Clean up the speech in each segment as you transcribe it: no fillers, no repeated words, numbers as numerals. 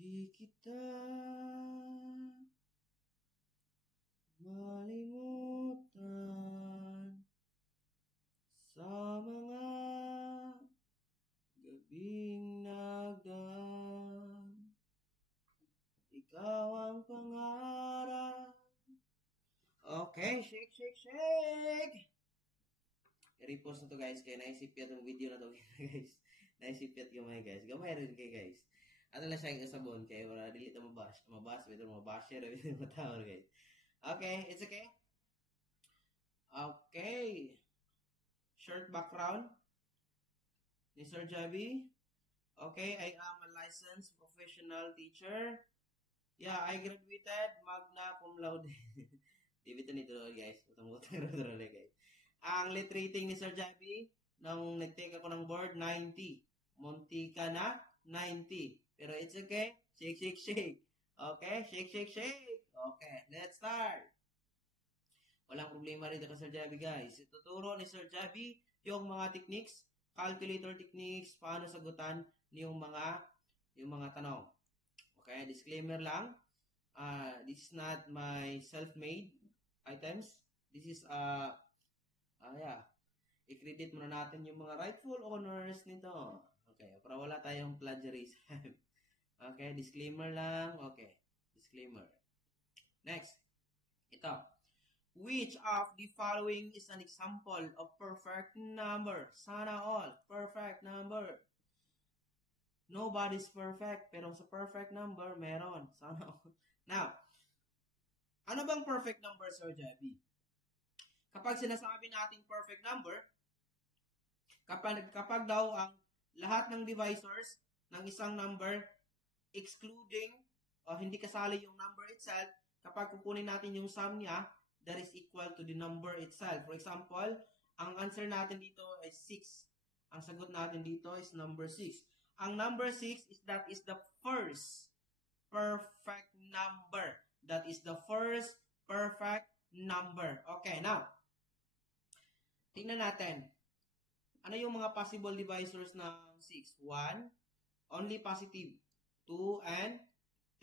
Di kita malimutan sa mga gabing nagdaan. Ikaw ang pangarap. Okay, shake, shake, shake! I-repost na to guys, kaya naisip yat yung video na to guys. Naisip yat gamay guys. Gamay rin kay guys. Ano lang siya yung sabon, kaya wala dili ito mabas, ito mabasher, ito matawar guys. Okay, it's okay. Okay. Short background ni Sir Javi. Okay, I am a licensed professional teacher. Yeah, I graduated magna cum laude. Dito nito guys. Utang-utang guys. Ang lit rating ni Sir Javi, nung nag-take ako ng board, 90. Munti ka na, 90. Pero it's okay. Shake, shake, shake. Okay, shake, shake, shake. Okay, let's start. Walang problema rin ka Sir Javi guys. Ituturo ni Sir Javi yung mga techniques, calculator techniques, paano sagutan yung mga tanong. Okay, disclaimer lang. This is not my self-made items. This is i-credit muna natin yung mga rightful owners nito. Okay, para wala tayong plagiarism. Okay, disclaimer lang. Okay, disclaimer. Next, ito. Which of the following is an example of perfect number? Sana all. Perfect number. Nobody's perfect, pero sa perfect number, meron. Sana all. Now, ano bang perfect number, Sir Javi? Kapag sinasabi nating perfect number, kapag daw ang lahat ng divisors ng isang number, excluding o hindi kasali yung number itself, kapag kukunin natin yung sum niya, that is equal to the number itself. For example, ang answer natin dito is 6. Ang sagot natin dito is number 6. Ang number 6 is that is the first perfect number. That is the first perfect number. Okay, now, tingnan natin. Ano yung mga possible divisors ng 6? 1, only positive. 2 and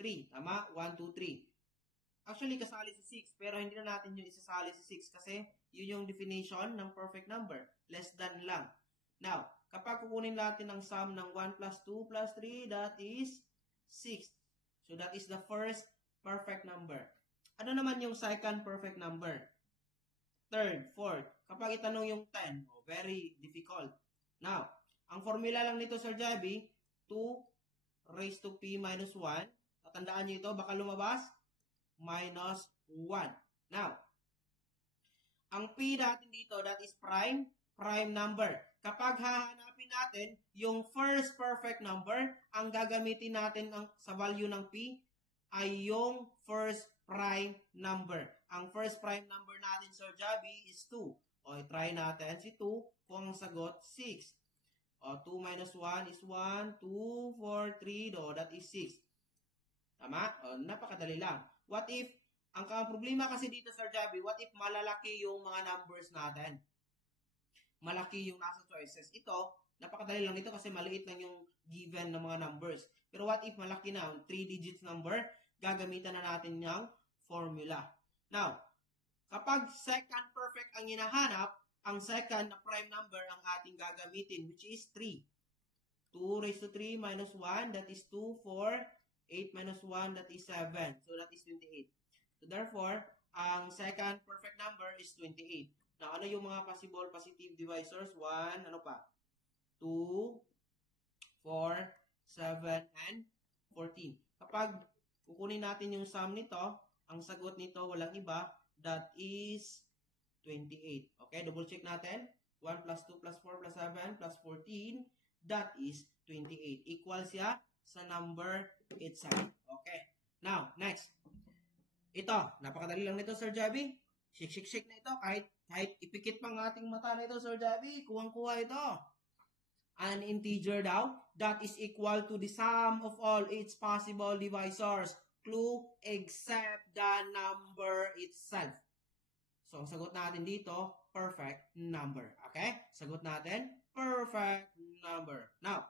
3. Tama? 1, 2, 3. Actually, kasali si 6. Pero hindi na natin yung isasali si 6 kasi yun yung definition ng perfect number. Less than lang. Now, kapag kukunin natin ang sum ng 1 plus 2 plus 3, that is 6. So, that is the first perfect number. Ano naman yung second perfect number? Third, fourth. Kapag itanong yung 10, very difficult. Now, ang formula lang nito, Sir Javi, 2 raised to p minus 1. Tatandaan nyo ito, baka lumabas, minus 1. Now, ang p natin dito, that is prime number. Kapag hahanapin natin yung first perfect number, ang gagamitin natin sa value ng p ay yung first prime number. Ang first prime number natin, Sir Javi, is 2. O, try natin si 2 kung ang sagot 6. O, 2 minus 1 is 1, 2, 4, 3, do, that is 6. Tama? O, napakadali lang. What if, ang problema kasi dito, Sir Javi, what if malalaki yung mga numbers natin? Malaki yung nasa choices. Ito, napakadali lang nito kasi maliit lang yung given ng mga numbers. Pero what if malaki na, 3 digits number, gagamitan na natin yung formula. Now, kapag second perfect ang hinahanap, ang second na prime number ang ating gagamitin, which is 3. 2 raised to 3 minus 1, that is 2, 4, 8 minus 1, that is 7. So, that is 28. So, therefore, ang second perfect number is 28. Now, ano yung mga possible positive divisors? 1, ano pa? 2, 4, 7, and 14. Kapag kukunin natin yung sum nito, ang sagot nito walang iba, that is 28. Okay, double check natin. 1 plus 2 plus 4 plus 7 plus 14, that is 28. Equal siya sa number itself. Okay. Now, next. Ito, napakadali lang nito, Sir Javi. Shake na ito. Kahit ipikit pang ating mata na ito, Sir Javi, kuwang-kuha ito. An integer daw, that is equal to the sum of all its possible divisors. Clue, except the number itself. So, ang sagot natin dito, perfect number. Okay? Sagot natin, perfect number. Now,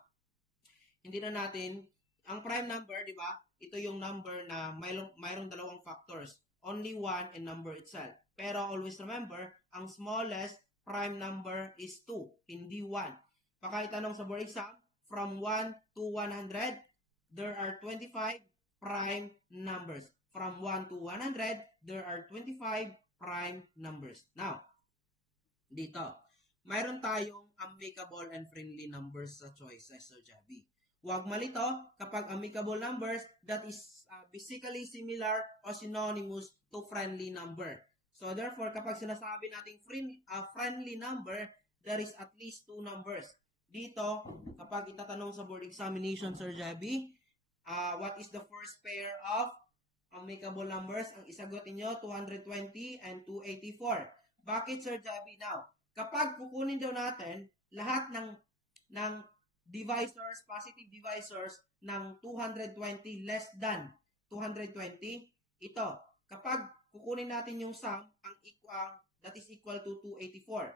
hindi na natin ang prime number, di ba? Ito yung number na mayroong dalawang factors. Only one and number itself. Pero always remember, ang smallest prime number is 2, hindi 1. Baka itanong sa board exam, from 1 to 100, there are 25 prime numbers. From 1 to 100, there are 25 prime numbers. Now, dito, mayroon tayong amicable and friendly numbers sa choices, Sir Javi. Huwag malito, kapag amicable numbers, that is basically similar or synonymous to friendly number. So therefore, kapag sinasabi nating friendly number, there is at least 2 numbers. Dito, kapag itatanong sa board examination, Sir Javi, what is the first pair of amicable numbers? Ang isagot niyo 220 and 284. Bakit, Sir Javi? Now, kapag kukunin daw natin lahat ng divisors, positive divisors ng 220 less than 220, ito, kapag kukunin natin yung sum, that is equal to 284.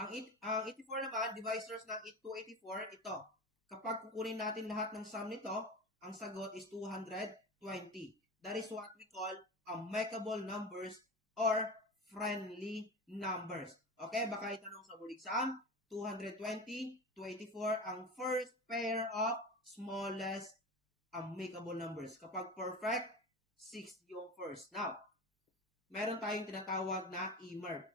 Ang 84 naman, divisors ng 284, ito. Kapag kukunin natin lahat ng sum nito, ang sagot is 220. That is what we call amicable numbers or friendly numbers. Okay, baka itanong sa board exam, 220, 284, ang first pair of smallest amicable numbers. Kapag perfect, 6 yung first. Now, meron tayong tinatawag na EMERP.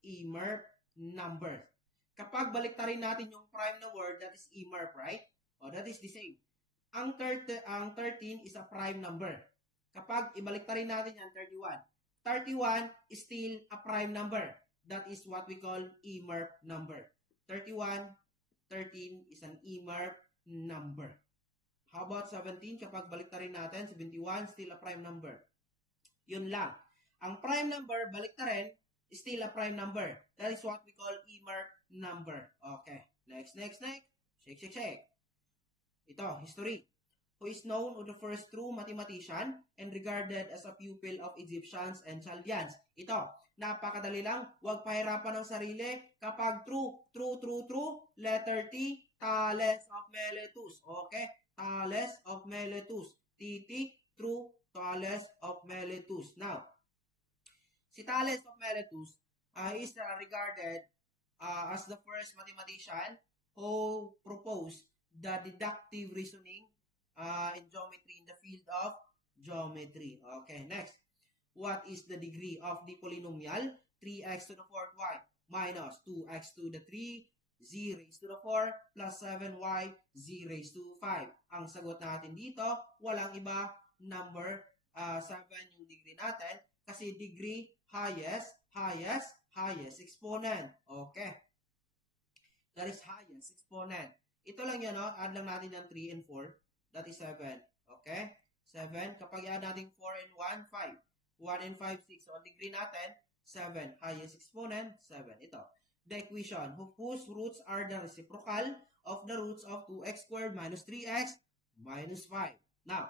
EMERP numbers. Kapag baliktarin natin yung prime na word, that is EMERP, right? O, that is the same. Ang 13 is a prime number. Kapag ibaliktarin natin yan, 31. 31 is still a prime number. That is what we call EMERP number. 13 is an EMERP number. How about 17? Kapag baliktarin natin, 71, still a prime number. Yun lang. Ang prime number, baliktarin, is still a prime number. That is what we call EMERP number. Okay. Next. Shake. Ito, history. Who is known as the first true mathematician and regarded as a pupil of Egyptians and Chaldeans. Ito, napakadali lang. Huwag pahirapan ng sarili. Kapag true, letter T, Thales of Miletus. Okay? Thales of Miletus. TT, true, Thales of Miletus. Now, si Thales of Miletus is regarded as the first mathematician who proposed the deductive reasoning in geometry, in the field of geometry. Okay, next. What is the degree of the polynomial 3x to the 4th y minus 2x to the 3 z raised to the 4 plus 7y z raised to 5? Ang sagot natin dito, walang iba, number 7 yung degree natin kasi degree highest exponent. Okay. That is highest exponent. Ito lang yan, no? Add lang natin ng 3 and 4. That is 7. Okay? 7. Kapag i-add natin 4 and 1, 5. 1 and 5, 6. So, ang degree natin, 7. Highest exponent, 7. Ito. The equation, whose roots are the reciprocal of the roots of 2x squared minus 3x minus 5. Now,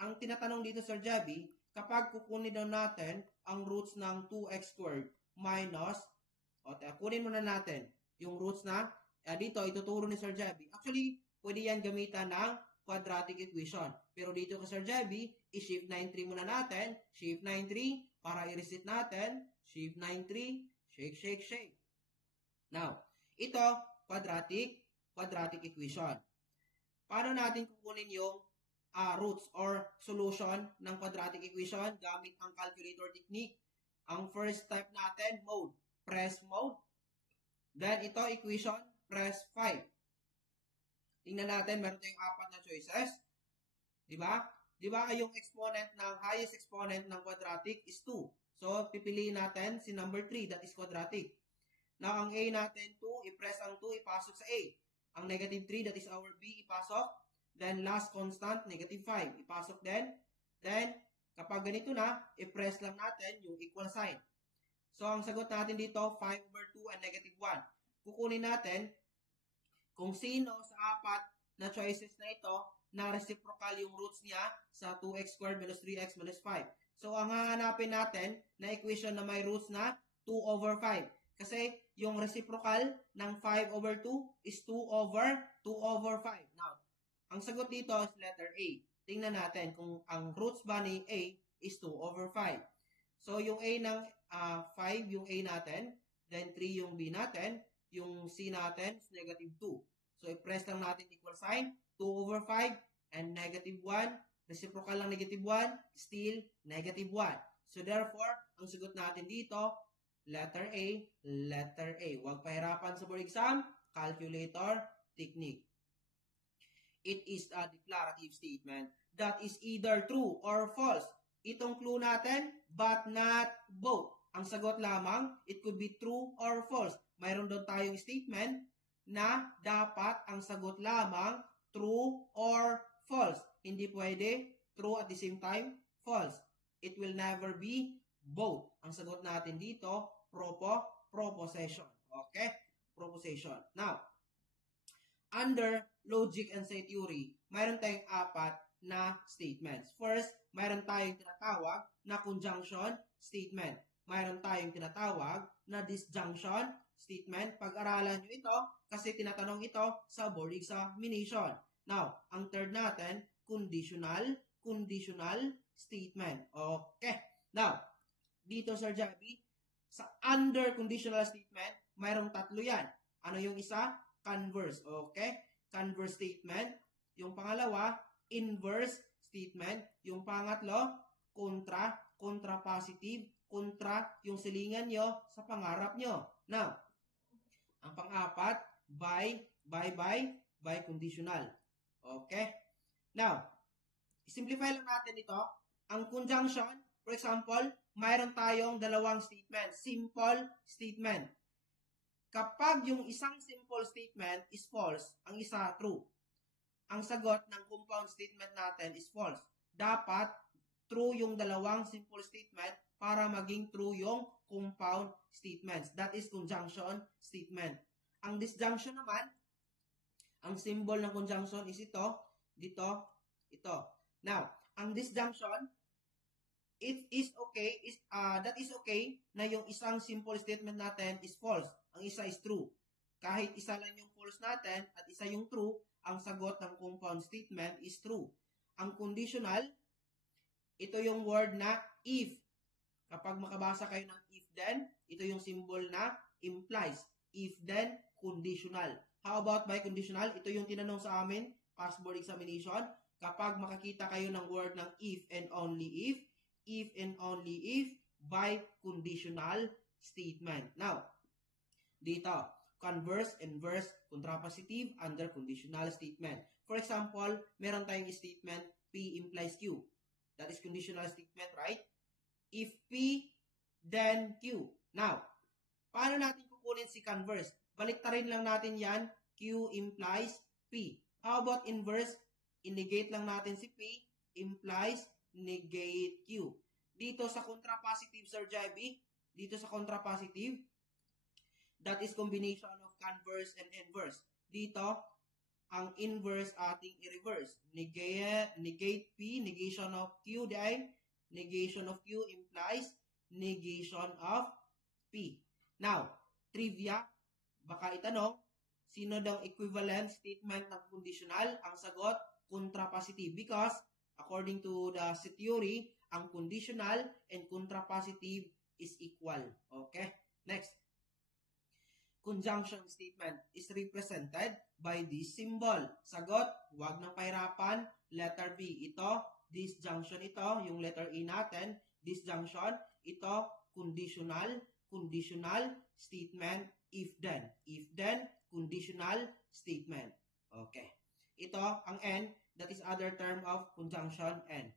ang tinatanong dito, Sir Javi, kapag kukunin daw natin ang roots ng 2x squared minus, kunin muna natin yung roots na, dito, ituturo ni Sir Javi. Actually, pwede yan gamitan ng quadratic equation. Pero dito ka, Sir Javi, i-shift 9-3 muna natin. Shift 9-3 para i-reset natin. Shift 9-3, shake. Now, ito, quadratic equation. Paano natin kukunin yung roots or solution ng quadratic equation gamit ang calculator technique? Ang first step natin, mode. Press mode. Then, ito, equation, press 5. Tingnan natin, meron tayong 4 na choices. Diba? Diba, yung exponent ng, highest exponent ng quadratic is 2. So, pipiliin natin si number 3, that is quadratic. Now, ang A natin, 2, i-press ang 2, ipasok sa A. Ang negative 3, that is our B, ipasok. Then, last constant, negative 5, ipasok din. Then, kapag ganito na, i-press lang natin yung equal sign. So, ang sagot natin dito, 5/2 and negative 1. Kukunin natin kung sino sa 4 na choices na ito na reciprocal yung roots niya sa 2x squared minus 3x minus 5. So, ang hahanapin natin na equation na may roots na 2/5. Kasi, yung reciprocal ng 5/2 is 2/5. Now, Ang sagot dito is letter A. Tingnan natin kung ang roots ba ni A is 2/5. So, yung A ng 5, yung A natin, then 3 yung B natin, yung C natin is -2. So, i-press lang natin equal sign, 2/5 and -1. Reciprocal lang -1, still -1. So, therefore, ang sagot natin dito, letter A, letter A. Huwag pahirapan sa board exam, calculator technique. It is a declarative statement that is either true or false. Itong clue natin, but not both. Ang sagot lamang, it could be true or false. Mayroon doon tayong statement na dapat ang sagot lamang true or false. Hindi pwede true at the same time false. It will never be both. Ang sagot natin dito, proposition. Okay? Proposition. Now, under logic and set theory, mayroon tayong 4 na statements. First, mayroon tayong tinatawag na conjunction statement. Mayroon tayong tinatawag na disjunction statement. Pag-aralan nyo ito kasi tinatanong ito sa board examination. Now, ang third natin, conditional statement. Okay. Now, dito Sir Javi, sa under conditional statement, mayroong 3 yan. Ano yung isa? Converse. Okay? Converse statement. Yung pangalawa, inverse statement. Yung pangatlo, contrapositive, kontra yung silingan nyo sa pangarap nyo. Now, ang pang-apat, by conditional. Okay? Now, simplify lang natin ito. Ang conjunction, for example, mayroon tayong 2 statement. Simple statement. Kapag yung isang simple statement is false, ang isa true. Ang sagot ng compound statement natin is false. Dapat true yung 2 simple statement para maging true yung compound statements. That is conjunction statement. Ang disjunction naman, ang symbol ng conjunction is ito, dito, ito. Now, ang disjunction, that is okay na yung isang simple statement natin is false. Ang isa is true. Kahit isa lang yung false natin at isa yung true, ang sagot ng compound statement is true. Ang conditional, ito yung word na if. Kapag makabasa kayo ng if then, ito yung symbol na implies. If then, conditional. How about by conditional? Ito yung tinanong sa amin, past board examination. Kapag makakita kayo ng word ng if and only if, by conditional statement. Now, dito, converse, inverse, contrapositive, under conditional statement. For example, meron tayong statement, P implies Q. That is conditional statement, right? If P, then Q. Now, paano natin kukunin si converse? Baliktarin lang natin yan, Q implies P. How about inverse? I-negate lang natin si P, implies negate Q. Dito sa contrapositive, Sir Javi, dito sa contrapositive, that is combination of converse and inverse. Dito, ang inverse ating i-reverse. Negate P, negation of Q, dahil negation of Q implies negation of P. Now, trivia, baka itanong, sino daw equivalent statement ng conditional? Ang sagot, contrapositive. Because, according to the theory, ang conditional and contrapositive is equal. Okay? Next. Conjunction statement is represented by this symbol. Sagot, huwag nang pahirapan. Letter B. Ito, disjunction ito, yung letter E natin. Disjunction, ito, conditional statement, if then. If then, conditional statement. Okay. Ito, ang N, that is other term of conjunction N.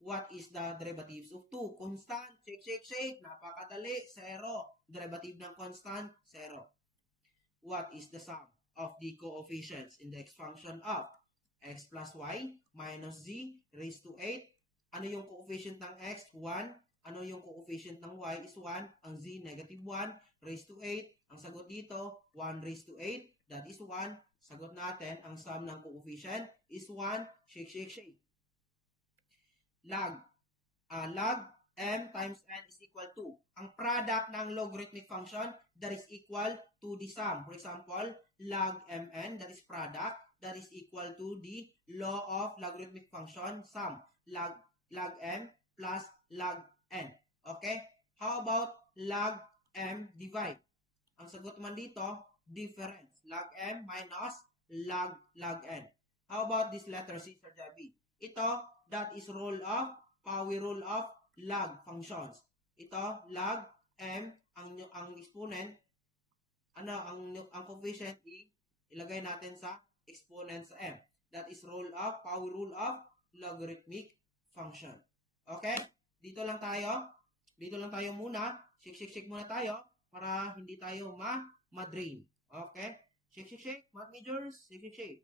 What is the derivatives of 2? Constant. Shake. Napakadali. 0. Derivative ng constant, 0. What is the sum of the coefficients in the x function of x plus y minus z raised to 8? Ano yung coefficient ng x? 1. Ano yung coefficient ng y is 1. Ang z, negative 1 raised to 8. Ang sagot dito, 1 raised to 8. That is 1. Sagot natin, ang sum ng coefficient is 1. Shake. Log m times n is equal to. Ang product ng logarithmic function, that is equal to the sum. For example, log mn, that is product. that is equal to the law of logarithmic function, sum, log m plus log n. Okay? How about log m divide? Ang sagot man dito, difference. Log m minus log n. How about this letter C, Sir Javi? Ito, that is power rule of log functions. Ito, log m, ang exponent, ang coefficient ilagay natin sa exponent sa m. That is power rule of logarithmic function. Okay? Dito lang tayo muna. Shake muna tayo para hindi tayo ma-drain. Okay? Shake. Math majors, shake.